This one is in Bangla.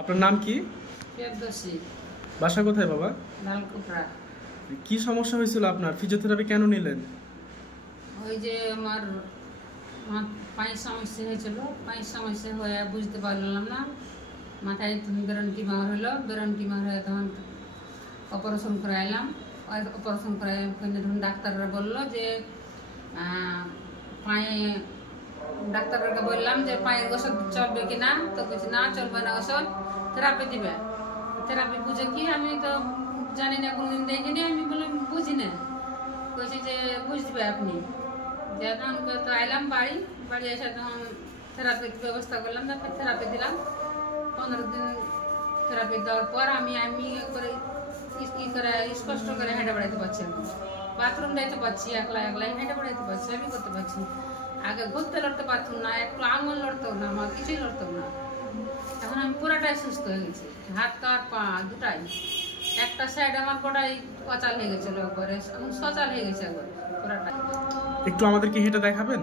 আপনার নাম কি? ফেরদৌসী। বাসা কোথায় বাবা? লালকুপড়া। কি সমস্যা হয়েছিল আপনার? ফিজিওথেরাপি কেন নিলেন? ওই যে আমার পায়ের সমস্যা হয়েছিল, পায়ের সমস্যা হয়ে বুঝতে পারলাম না, মাথায় ব্রেন টিউমার হলো, ব্রেন টিউমার হয়ে তখন অপারেশন করাইলাম। অপারেশন করাই তখন ডাক্তাররা বললো যে পায়ে, ডাক্তারকে বললাম যে পায়ের ওষুধ চলবে কি না, তো বলছি না চলবে না, ওষুধ থেরাপি দিবে। থেরাপি বুঝে কি আমি তো জানি না, কোনোদিন দেখিনি, আমি বললাম বুঝি না। বলছি যে বুঝবে আপনি। তখন তো আইলাম বাড়ি এসে তখন থেরাপির ব্যবস্থা করলাম, তারপর থেরাপি দিলাম। 15 দিন থেরাপি দেওয়ার পর আমি করে স্পষ্ট করে হেঁটে বেড়াতে পারছি, এখন বাথরুম যাইতে পারছি, একলাই হেঁটে বেড়াতে পারছি, আমি করতে পারছি। আগে ঘুরতে লড়তে পারতাম না, একটু আঙুল লড়তেও না, আমার কিছুই লড়তেও না। এখন আমি পুরাটাই সুস্থ হয়ে গেছি, হাত আর পা দুটাই। একটা সাইড আমার গোটাই অচাল হয়ে গেছিল, একবারে এখন সচাল হয়ে গেছে একবারে পুরাটাই। একটু আমাদেরকে হেঁটে দেখাবেন?